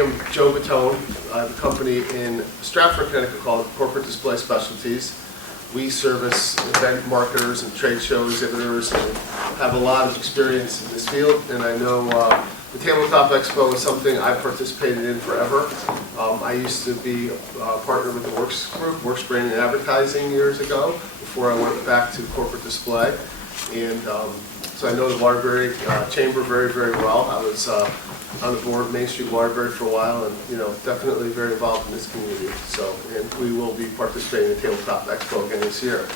am Joe Bottone. I have a company in Stratford, Connecticut called Corporate Display Specialties. We service event marketers and trade show exhibitors and have a lot of experience in this field. And I know the Tabletop Expo is something I've participated in forever. I used to be a partner with the Works Group, Works Branding and Advertising years ago, before I went back to corporate display. And so I know the Waterbury Chamber very, very well. I was on the board of Main Street Waterbury for a while, and definitely very involved in this community. So, and we will be participating in the Tabletop Expo again this year.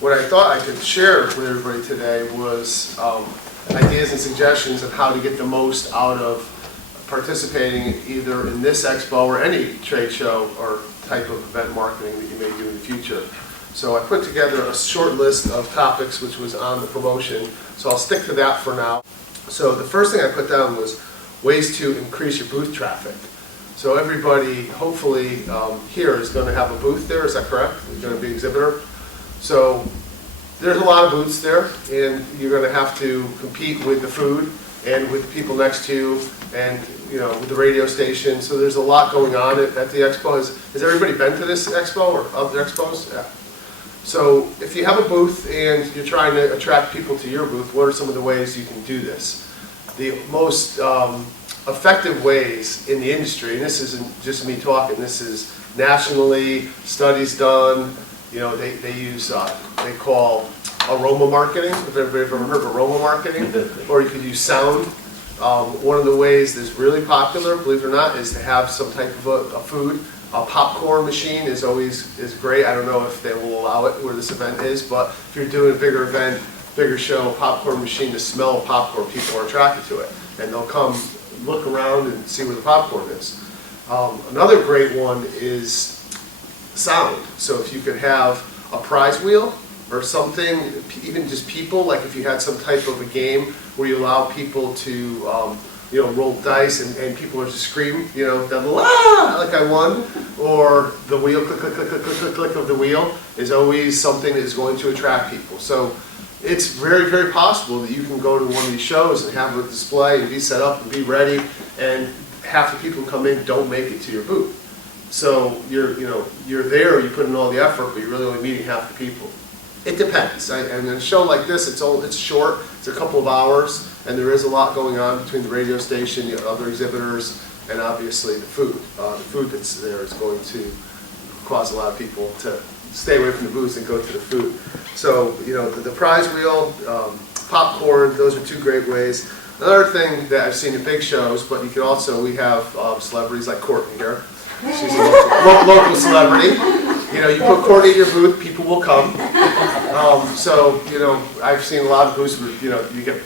What I thought I could share with everybody today was ideas and suggestions of how to get the most out of participating either in this expo or any trade show or type of event marketing that you may do in the future. So I put together a short list of topics which was on the promotion, so I'll stick to that for now. So the first thing I put down was ways to increase your booth traffic. So everybody, hopefully, here is going to have a booth there, is that correct? You're going to be an exhibitor. So there's a lot of booths there, and you're going to have to compete with the food and with the people next to you and with the radio station. So there's a lot going on at the expo. Has everybody been to this expo or other expos? Yeah. So if you have a booth and you're trying to attract people to your booth, what are some of the ways you can do this? The most effective ways in the industry, and this isn't just me talking, this is nationally, studies done, they use, they call aroma marketing. If everybody ever heard of aroma marketing? Or you could use sound. One of the ways that's really popular, believe it or not, is to have some type of a food. A popcorn machine is great. I don't know if they will allow it where this event is, but if you're doing a bigger event, bigger show, popcorn machine, the smell of popcorn, people are attracted to it. And they'll come look around and see where the popcorn is. Another great one is sound. So if you could have a prize wheel or something, even just people, like if you had some type of a game where you allow people to roll dice and people are just screaming, like I won, or the wheel, click, click, click, click, click, click, click of the wheel is always something that is going to attract people. So it's very, very possible that you can go to one of these shows and have a display and be set up and be ready, and half the people who come in don't make it to your booth. So you're there, you put in all the effort, but you're really only meeting half the people. It depends. And in a show like this, it's short, it's a couple of hours, and there is a lot going on between the radio station, the other exhibitors, and obviously the food. The food that's there is going to cause a lot of people to stay away from the booths and go to the food. So, the prize wheel, popcorn, those are two great ways. Another thing that I've seen at big shows, but you can also, we have celebrities like Courtney here. She's a local celebrity. You put Courtney in your booth, people will come. So, I've seen a lot of booths where, you get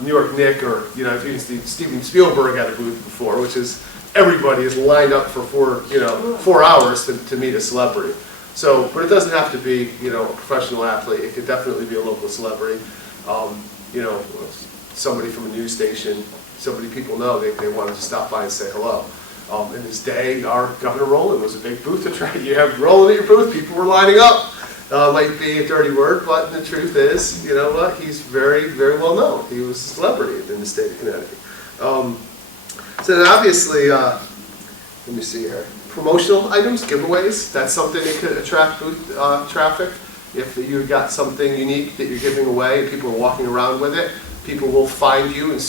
New York Nick, or, if you see Steven Spielberg at a booth before, which is everybody is lined up for 4 hours to meet a celebrity. So, but it doesn't have to be, a professional athlete. It could definitely be a local celebrity. Somebody from a news station, somebody people know, they wanted to stop by and say hello. In his day, our Governor Rowland was a big booth attract. You have Rowland at your booth, people were lining up. Might be a dirty word, but the truth is, he's very, very well known. He was a celebrity in the state of Connecticut. So then obviously, let me see here. Promotional items, giveaways, that's something that could attract booth traffic. If you've got something unique that you're giving away and people are walking around with it, people will find you and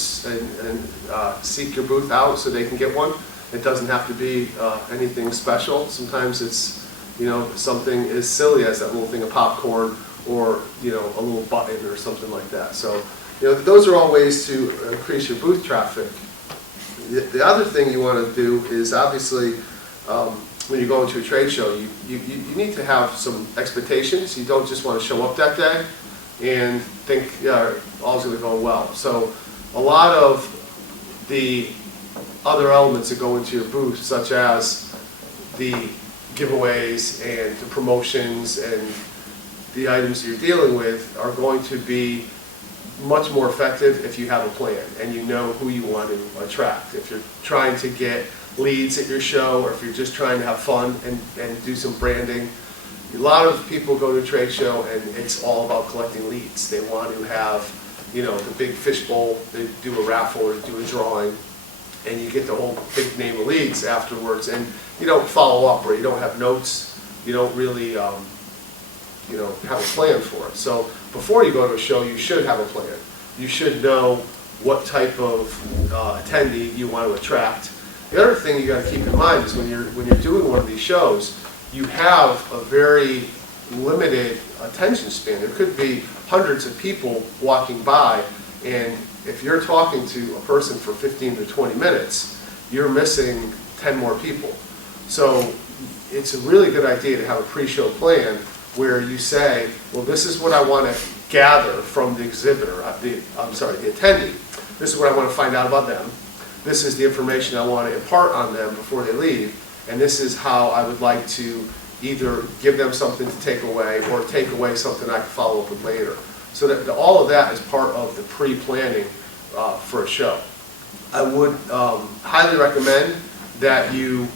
seek your booth out so they can get one. It doesn't have to be anything special. Sometimes it's something as silly as that little thing of popcorn, or a little button or something like that. So those are all ways to increase your booth traffic. The other thing you want to do is obviously when you go into a trade show, you need to have some expectations. You don't just want to show up that day and think all's going to go well. So a lot of the other elements that go into your booth, such as the giveaways and the promotions and the items you're dealing with, are going to be much more effective if you have a plan and you know who you want to attract. If you're trying to get leads at your show, or if you're just trying to have fun and do some branding. A lot of people go to a trade show and it's all about collecting leads. They want to have, the big fishbowl, they do a raffle or do a drawing. and you get the whole big name of leads afterwards, and you don't follow up, or you don't have notes, you don't really have a plan for it. So before you go to a show, you should have a plan. You should know what type of attendee you want to attract. The other thing you got to keep in mind is when you're doing one of these shows, you have a very limited attention span. There could be hundreds of people walking by, and if you're talking to a person for 15 to 20 minutes, you're missing 10 more people. So it's a really good idea to have a pre-show plan where you say, well, this is what I want to gather from the exhibitor, the attendee. This is what I want to find out about them. This is the information I want to impart on them before they leave, and this is how I would like to either give them something to take away or take away something I can follow up with later. So that all of that is part of the pre-planning for a show. I would highly recommend that you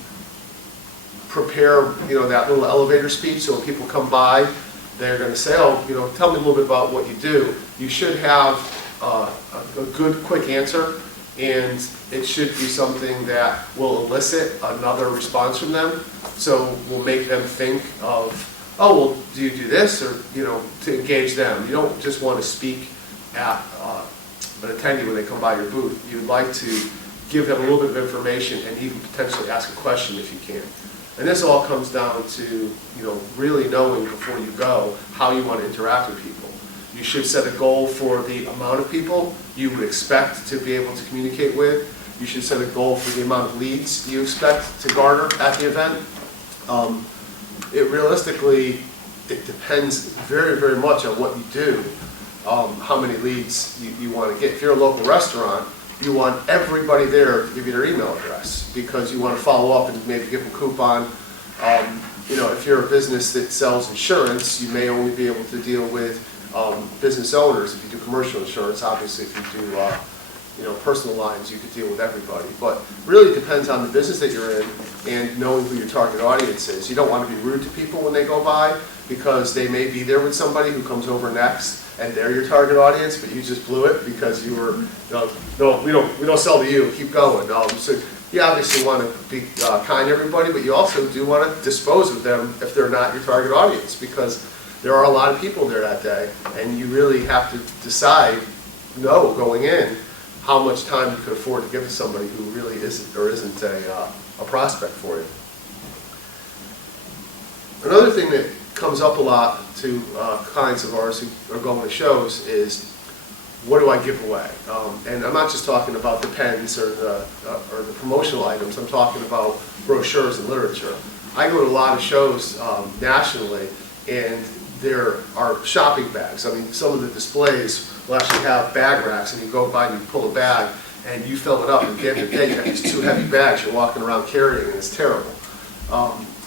prepare, that little elevator speech, so when people come by, they're going to say, oh, tell me a little bit about what you do. You should have a good, quick answer, and it should be something that will elicit another response from them. So we'll make them think of, oh, well, do you do this? Or, to engage them. You don't just want to speak at an attendee when they come by your booth. You'd like to give them a little bit of information and even potentially ask a question if you can. And this all comes down to, really knowing before you go how you want to interact with people. You should set a goal for the amount of people you would expect to be able to communicate with. You should set a goal for the amount of leads you expect to garner at the event. Realistically, it depends very, very much on what you do, how many leads you want to get. If you're a local restaurant, you want everybody there to give you their email address because you want to follow up and maybe give them a coupon. If you're a business that sells insurance, you may only be able to deal with business owners. If you do commercial insurance, obviously if you do personal lines, you could deal with everybody. But really it depends on the business that you're in and knowing who your target audience is. You don't want to be rude to people when they go by because they may be there with somebody who comes over next and they're your target audience, but you just blew it because you were, no, we don't sell to you, keep going. So you obviously want to be kind to everybody, but you also do want to dispose of them if they're not your target audience because there are a lot of people there that day, and you really have to decide, going in, how much time you could afford to give to somebody who really isn't or isn't a prospect for you. Another thing that comes up a lot to clients of ours who are going to shows is, what do I give away? And I'm not just talking about the pens or the promotional items. I'm talking about brochures and literature. I go to a lot of shows nationally, and there are shopping bags. I mean, some of the displays will actually have bag racks, and you go by and you pull a bag, and you fill it up, and at the end of the day, you have these 2 heavy bags you're walking around carrying, and it's terrible.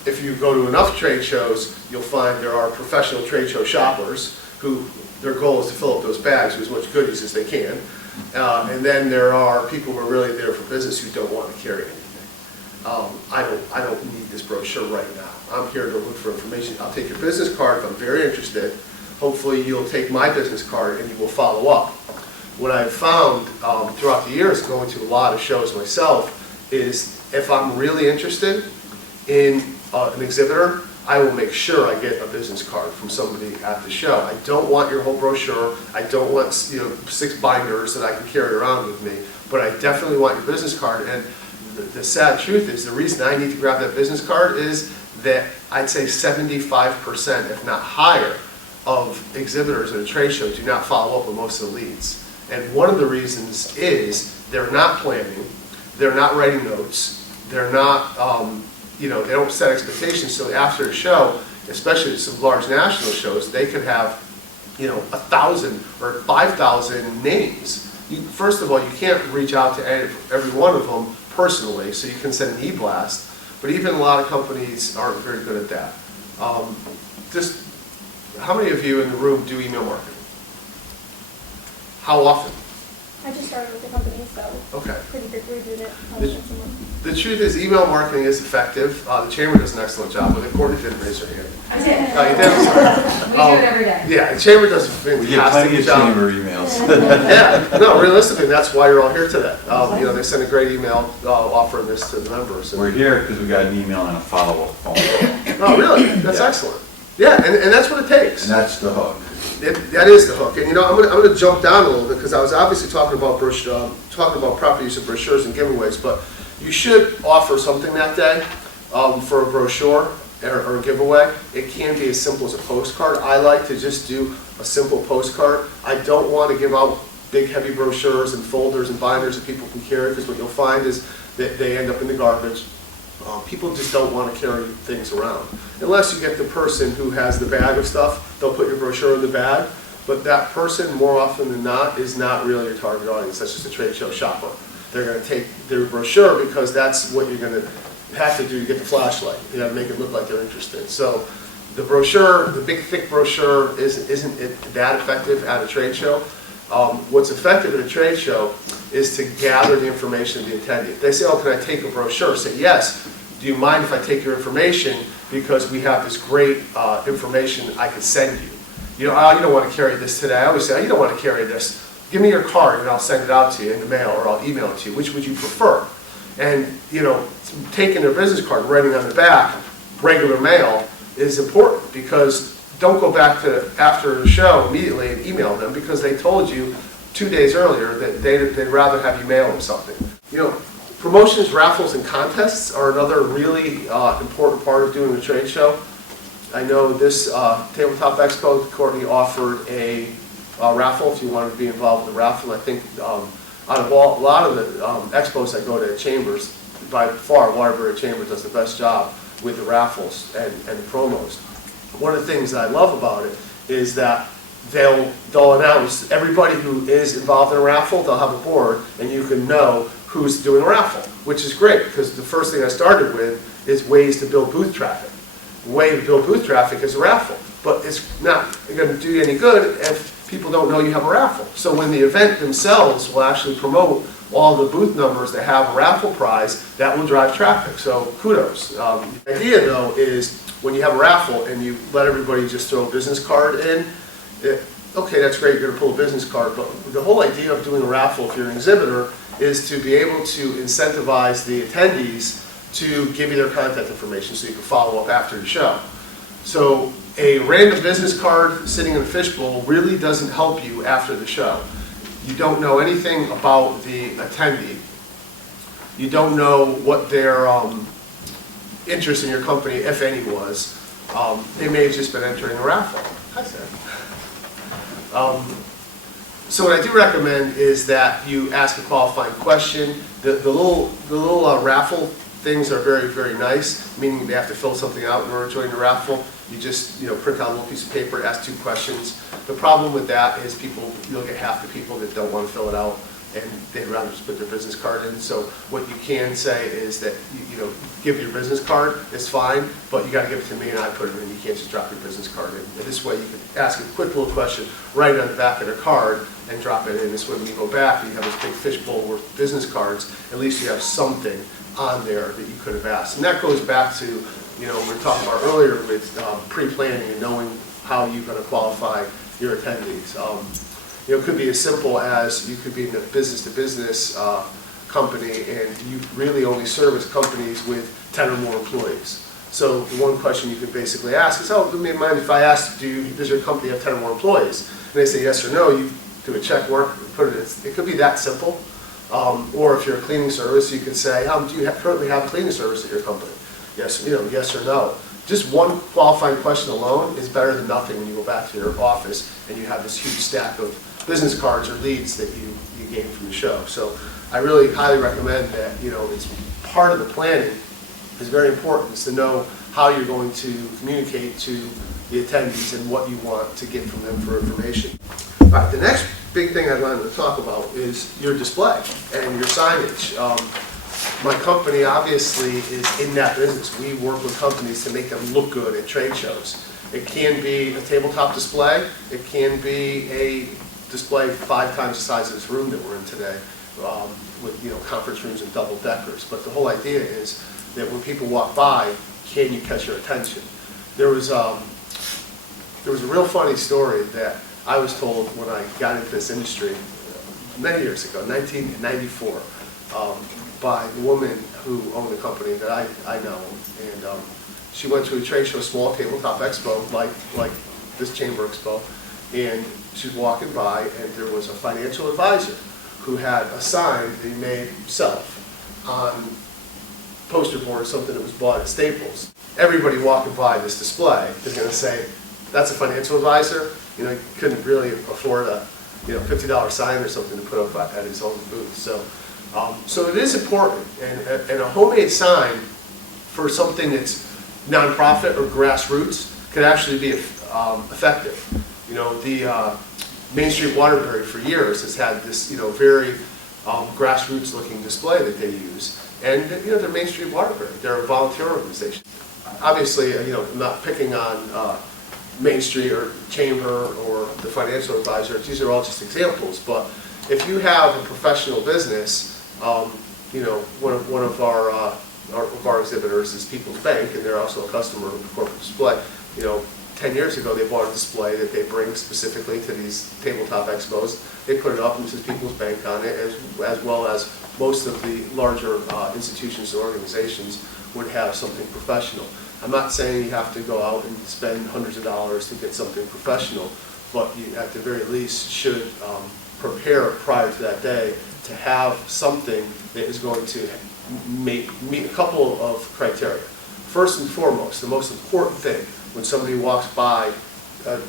If you go to enough trade shows, you'll find there are professional trade show shoppers who their goal is to fill up those bags with as much goodies as they can. And then there are people who are really there for business who don't want to carry anything. I don't need this brochure right now. I'm here to look for information. I'll take your business card if I'm very interested. Hopefully you'll take my business card and you will follow up. What I've found throughout the years going to a lot of shows myself is if I'm really interested in an exhibitor, I will make sure I get a business card from somebody at the show. I don't want your whole brochure. I don't want 6 binders that I can carry around with me, but I definitely want your business card. And the sad truth is the reason I need to grab that business card is that I'd say 75%, if not higher, of exhibitors at a trade show do not follow up with most of the leads. And one of the reasons is they're not planning, they're not writing notes, they're not they don't set expectations. So after a show, especially some large national shows, they could have 1,000 or 5,000 names. First of all, you can't reach out to every one of them personally, so you can send an e-blast. But even a lot of companies aren't very good at that. Just how many of you in the room do email marketing? How often? I just started with the company, so Okay. pretty quickly doing it. The truth is, email marketing is effective. The chamber does an excellent job with it. Courtney didn't raise her hand. I did. Oh, you did? I'm sorry. We do it every day. Yeah, the chamber does a We get plenty fantastic of job. chamber emails. Yeah, no, realistically, that's why you're all here today. You know, they sent a great email offering this to the members. We're here because we got an email and a follow-up phone. Oh, really? That's Yeah. excellent. Yeah, and that's what it takes. And that's the hook. That is the hook. And you know, I'm gonna jump down a little bit because I was obviously talking about proper use of brochures and giveaways, but you should offer something that day for a brochure or a giveaway. It can be as simple as a postcard. I like to just do a simple postcard. I don't want to give out big heavy brochures and folders and binders that people can carry, because what you'll find is that they end up in the garbage. People just don't want to carry things around. Unless you get the person who has the bag of stuff, they'll put your brochure in the bag, but that person, more often than not, is not really your target audience. That's just a trade show shopper. They're going to take their brochure because that's what you're going to have to do to get the flashlight. You got to make it look like they're interested. So the brochure, the big thick brochure, isn't that effective at a trade show. What's effective at a trade show is to gather the information of the attendee. If they say, oh, can I take a brochure? Say, yes. Do you mind if I take your information, because we have this great information I can send you. You know, oh, you don't want to carry this today. I always say, oh, you don't want to carry this. Give me your card and I'll send it out to you in the mail, or I'll email it to you. Which would you prefer? And, you know, taking their business card, writing on the back, regular mail, is important, because don't go back to after the show immediately and email them because they told you 2 days earlier that they'd rather have you mail them something. You know, promotions, raffles, and contests are another really important part of doing a trade show. I know this Tabletop Expo, Courtney offered a raffle if you wanted to be involved with the raffle. I think out of a lot of the expos that go to chambers, by far Waterbury Chamber does the best job with the raffles and the promos. One of the things that I love about it is that they'll announce everybody who is involved in a raffle. They'll have a board, and you can know who's doing a raffle, which is great, because the first thing I started with is ways to build booth traffic. The way to build booth traffic is a raffle, but it's not going to do you any good if people don't know you have a raffle. So when the event themselves will actually promote all the booth numbers that have a raffle prize, that will drive traffic. So kudos. The idea, though, is when you have a raffle and you let everybody just throw a business card in, okay, that's great, you're going to pull a business card, but the whole idea of doing a raffle, if you're an exhibitor, is to be able to incentivize the attendees to give you their contact information so you can follow up after the show. So a random business card sitting in a fishbowl really doesn't help you after the show. You don't know anything about the attendee. You don't know what their interest in your company, if any, was. They may have just been entering a raffle. Hi, Sarah. So what I do recommend is that you ask a qualifying question. The little raffle things are very, very nice, meaning they have to fill something out in order to join the raffle. You just print out a little piece of paper, ask 2 questions. The problem with that is you'll get half the people that don't want to fill it out, and they'd rather just put their business card in. So what you can say is that give your business card, it's fine, but you got to give it to me and I put it in. You can't just drop your business card in. And this way you can ask a quick little question right on the back of their card and drop it in. This way when you go back and you have this big fishbowl worth of business cards, at least you have something on there that you could have asked. And that goes back to we were talking about earlier with pre-planning and knowing how you're going to qualify your attendees. It could be as simple as you could be in a business-to-business company and you really only service companies with 10 or more employees. So the one question you could basically ask is, oh, mind if I ask, does your company have 10 or more employees? And they say yes or no, you do a check mark, put it in. It could be that simple. Or if you're a cleaning service, you could say, do you currently have a cleaning service at your company? Yes, yes or no. Just one qualifying question alone is better than nothing when you go back to your office and you have this huge stack of business cards or leads that you gain from the show. So I really highly recommend that, it's part of the planning is very important, is to know how you're going to communicate to the attendees and what you want to get from them for information. All right, the next big thing I'd wanted to talk about is your display and your signage. My company obviously is in that business. We work with companies to make them look good at trade shows. It can be a tabletop display. It can be a display 5 times the size of this room that we're in today, with conference rooms and double deckers. But the whole idea is that when people walk by, can you catch their attention? There was a real funny story that I was told when I got into this industry many years ago, 1994, by the woman who owned a company that I know. And she went to a trade show, small tabletop expo, like this Chamber Expo, and she's walking by, and there was a financial advisor who had a sign that he made himself on poster board, something that was bought at Staples. Everybody walking by this display is going to say, that's a financial advisor. He couldn't really afford a $50 sign or something to put up at his own booth. So it is important, and a homemade sign for something that's nonprofit or grassroots could actually be effective. The Main Street Waterbury for years has had this very grassroots looking display that they use, and they're Main Street Waterbury. They're a volunteer organization. Obviously, I'm not picking on Main Street or Chamber or the financial advisor. These are all just examples. But if you have a professional business, one of our exhibitors is People's Bank, and they're also a customer of Corporate Display. 10 years ago, they bought a display that they bring specifically to these tabletop expos. They put it up and it says People's Bank on it, as well as most of the larger institutions and organizations would have something professional. I'm not saying you have to go out and spend hundreds of dollars to get something professional, but you at the very least should prepare prior to that day to have something that is going to meet a couple of criteria. First and foremost, the most important thing when somebody walks by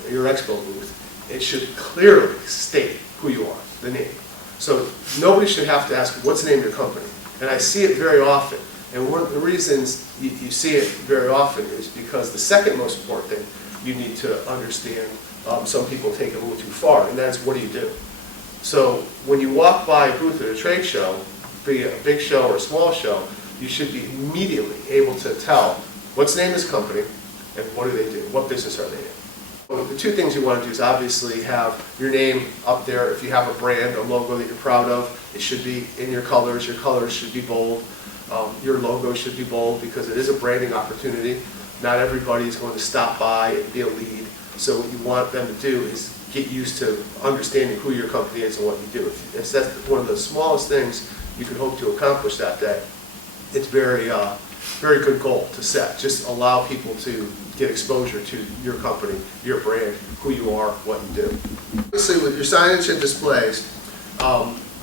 your expo booth, it should clearly state who you are, the name. So nobody should have to ask, what's the name of your company? And I see it very often. And one of the reasons you see it very often is because the second most important thing you need to understand, some people take it a little too far, and that's what do you do? So when you walk by a booth at a trade show, be it a big show or a small show, you should be immediately able to tell what's the name of this company and what do they do, what business are they in. So the two things you want to do is obviously have your name up there. If you have a brand, a logo that you're proud of, it should be in your colors. Your colors should be bold. Your logo should be bold because it is a branding opportunity. Not everybody is going to stop by and be a lead. So what you want them to do is get used to understanding who your company is and what you do. If that's one of the smallest things you can hope to accomplish that day, it's very good goal to set. Just allow people to get exposure to your company, your brand, who you are, what you do. Obviously, with your signage and displays,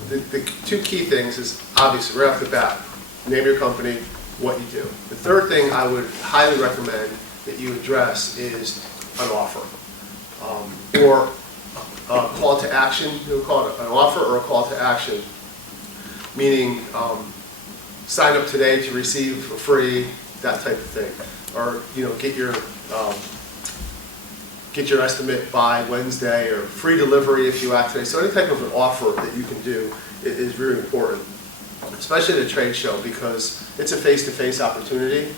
the two key things is obviously right off the bat, name of your company, what you do. The third thing I would highly recommend that you address is an offer or a call to action. You'll call it an offer or a call to action, meaning sign up today to receive for free, that type of thing, or get your estimate by Wednesday, or free delivery if you act today. So any type of an offer that you can do is really important, especially at a trade show because it's a face-to-face opportunity.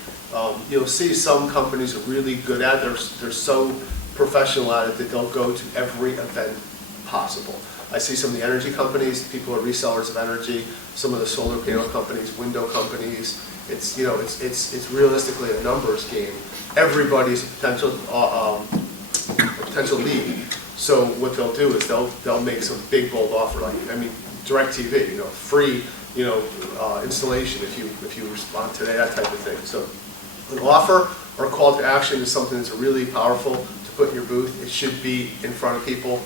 You'll see some companies are really good at it. They're so professional at it that they'll go to every event possible. I see some of the energy companies, people are resellers of energy, some of the solar panel companies, window companies. It's realistically a numbers game. Everybody's a potential lead. So what they'll do is they'll make some big bold offer, like DirecTV, free installation if you respond today, that type of thing. So an offer or a call to action is something that's really powerful to put in your booth. It should be in front of people.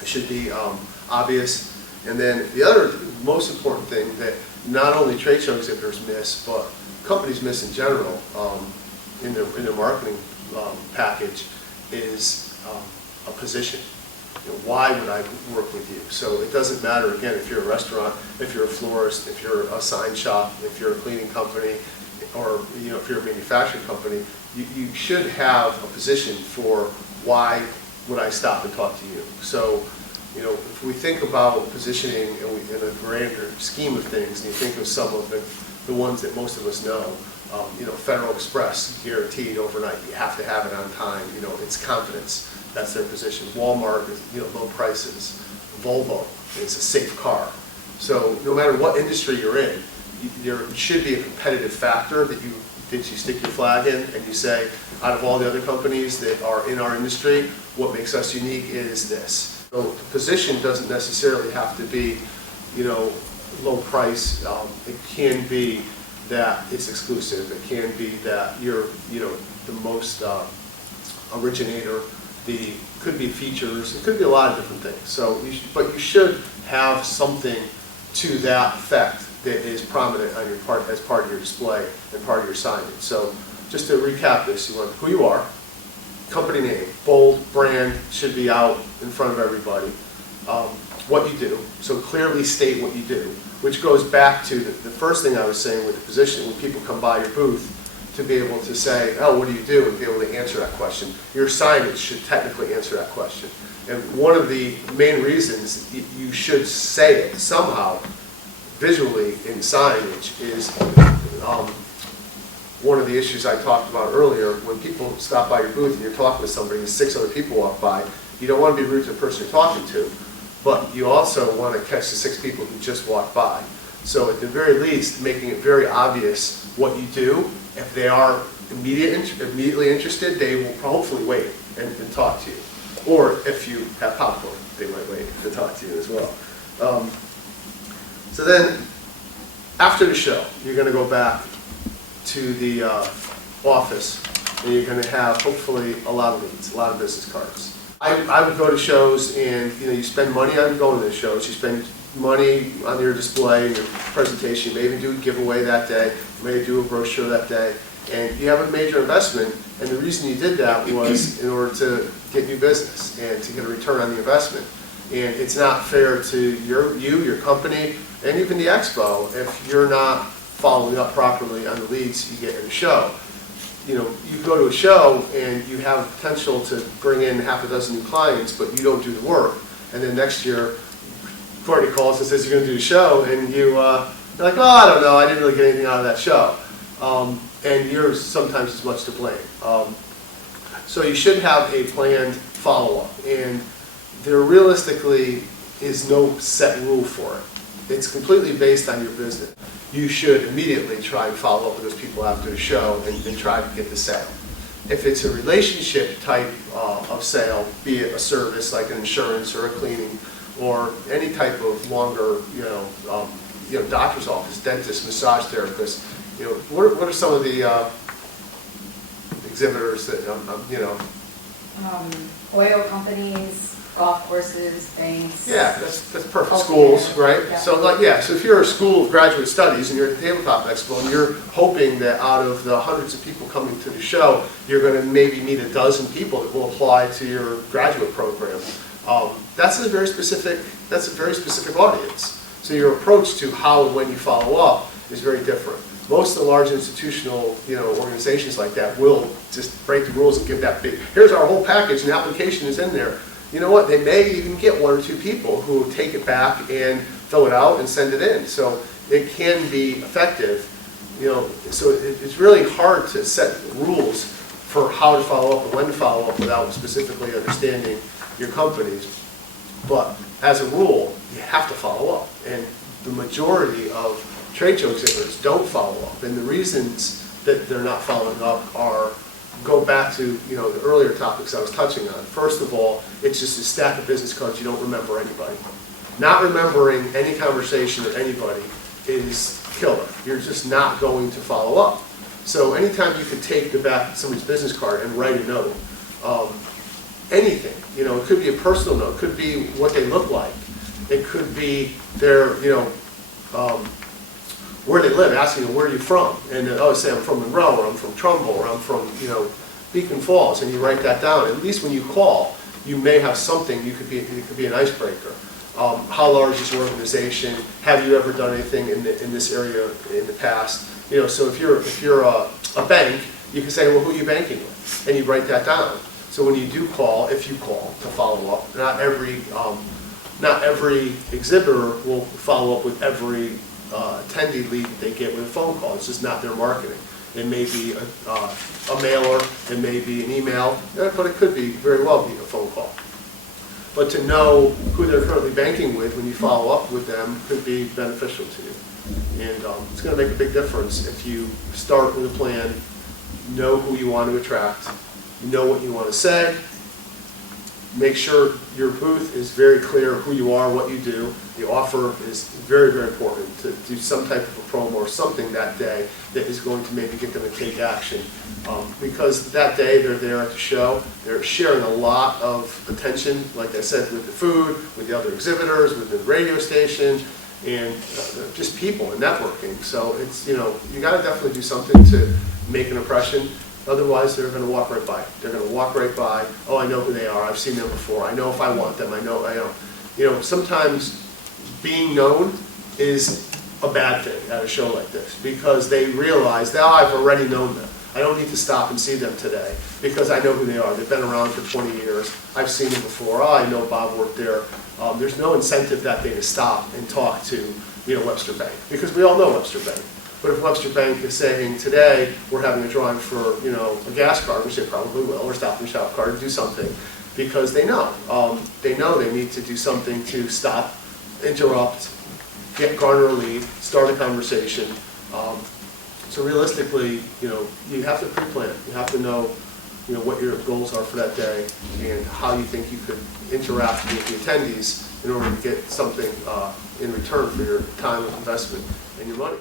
It should be obvious. And then the other most important thing that not only trade show exhibitors miss, but companies miss in general in their marketing package is a position. Why would I work with you? So it doesn't matter, again, if you're a restaurant, if you're a florist, if you're a sign shop, if you're a cleaning company, or if you're a manufacturing company, you should have a position for why would I stop and talk to you. So if we think about positioning in a grander scheme of things, and you think of some of the ones that most of us know, Federal Express, guaranteed overnight, you have to have it on time, it's confidence, that's their position. Walmart is, low prices. Volvo, and it's a safe car. So no matter what industry you're in, there should be a competitive factor that you stick your flag in and you say, out of all the other companies that are in our industry, what makes us unique is this. So the position doesn't necessarily have to be, low price. It can be that it's exclusive. It can be that you're, the most originator. Could be features. It could be a lot of different things. So, but you should have something to that effect that is prominent on your part as part of your display and part of your signage. So, just to recap this, you want who you are, company name, bold, brand should be out in front of everybody. What you do, so clearly state what you do, which goes back to the first thing I was saying with the position. When people come by your booth, to be able to say, oh, what do you do, and be able to answer that question. Your signage should technically answer that question. And one of the main reasons you should say it somehow visually in signage is one of the issues I talked about earlier. When people stop by your booth and you're talking to somebody and 6 other people walk by, you don't want to be rude to the person you're talking to, but you also want to catch the 6 people who just walked by. So at the very least, making it very obvious what you do. If they are immediately interested, they will hopefully wait and talk to you. Or if you have popcorn, they might wait to talk to you as well. So then, after the show, you're going to go back to the office, and you're going to have hopefully a lot of leads, a lot of business cards. I would go to shows, and you spend money on going to the shows. You spend money on your display and your presentation. You may even do a giveaway that day. You may do a brochure that day. And you have a major investment, and the reason you did that was in order to get new business and to get a return on the investment. And it's not fair to your company, and even the Expo if you're not following up properly on the leads you get in a show. You go to a show and you have potential to bring in half a dozen new clients, but you don't do the work. And then next year, Courtney calls and says you're going to do the show, and you're like, oh, I don't know, I didn't really get anything out of that show. And you're sometimes as much to blame. So you should have a planned follow-up, and there realistically is no set rule for it. It's completely based on your business. You should immediately try and follow up with those people after the show and try to get the sale. If it's a relationship type of sale, be it a service like an insurance or a cleaning, or any type of longer, doctor's office, dentist, massage therapist, what are some of the exhibitors that, Oil companies, golf courses, banks. Yeah, that's perfect. Healthcare. Schools, right? Yeah. So if you're a school of graduate studies and you're at the Tabletop Expo and you're hoping that out of the hundreds of people coming to the show, you're going to maybe meet a dozen people that will apply to your graduate program. That's a very specific audience. So your approach to how and when you follow up is very different. Most of the large institutional, organizations like that will just break the rules and give that big, here's our whole package and the application is in there. You know what, they may even get 1 or 2 people who take it back and fill it out and send it in. So it can be effective, so it's really hard to set rules for how to follow up and when to follow up without specifically understanding your companies. But as a rule, you have to follow up. And the majority of trade show exhibitors don't follow up. And the reasons that they're not following up go back to the earlier topics I was touching on. First of all, it's just a stack of business cards. You don't remember anybody. Not remembering any conversation or anybody is killer. You're just not going to follow up. So anytime you could take the back of somebody's business card and write a note, anything, it could be a personal note, it could be what they look like, it could be their, where they live, asking them, where are you from? And say I'm from Monroe, or I'm from Trumbull, or I'm from, Beacon Falls, and you write that down. At least when you call, you may have something, it could be an icebreaker. How large is your organization? Have you ever done anything in this area in the past? So if you're a bank, you can say, well, who are you banking with? And you write that down. So when you do call, if you call to follow up, not every exhibitor will follow up with every attendee lead that they get with a phone call. It's just not their marketing. It may be a mailer, it may be an email, but it could be very well be a phone call. but to know who they're currently banking with when you follow up with them could be beneficial to you. And it's going to make a big difference if you start with a plan, know who you want to attract, know what you want to say, make sure your booth is very clear who you are, what you do. The offer is very, very important to do some type of a promo or something that day that is going to maybe get them to take action. Because that day they're there at the show, they're sharing a lot of attention, like I said, with the food, with the other exhibitors, with the radio station, and just people and networking. So it's, you got to definitely do something to make an impression. Otherwise, they're going to walk right by. They're going to walk right by. Oh, I know who they are. I've seen them before. I know if I want them. I know. Sometimes being known is a bad thing at a show like this because they realize that I've already known them. I don't need to stop and see them today because I know who they are. They've been around for 20 years. I've seen them before. Oh, I know Bob worked there. There's no incentive that day to stop and talk to, Webster Bank because we all know Webster Bank. But if Webster Bank is saying today we're having a drawing for a gas card, which they probably will, or Stop and Shop card, do something because they know they need to do something to stop, interrupt, garner a lead, start a conversation. So realistically, you have to pre-plan. You have to know, what your goals are for that day and how you think you could interact with the attendees in order to get something in return for your time, investment, and your money.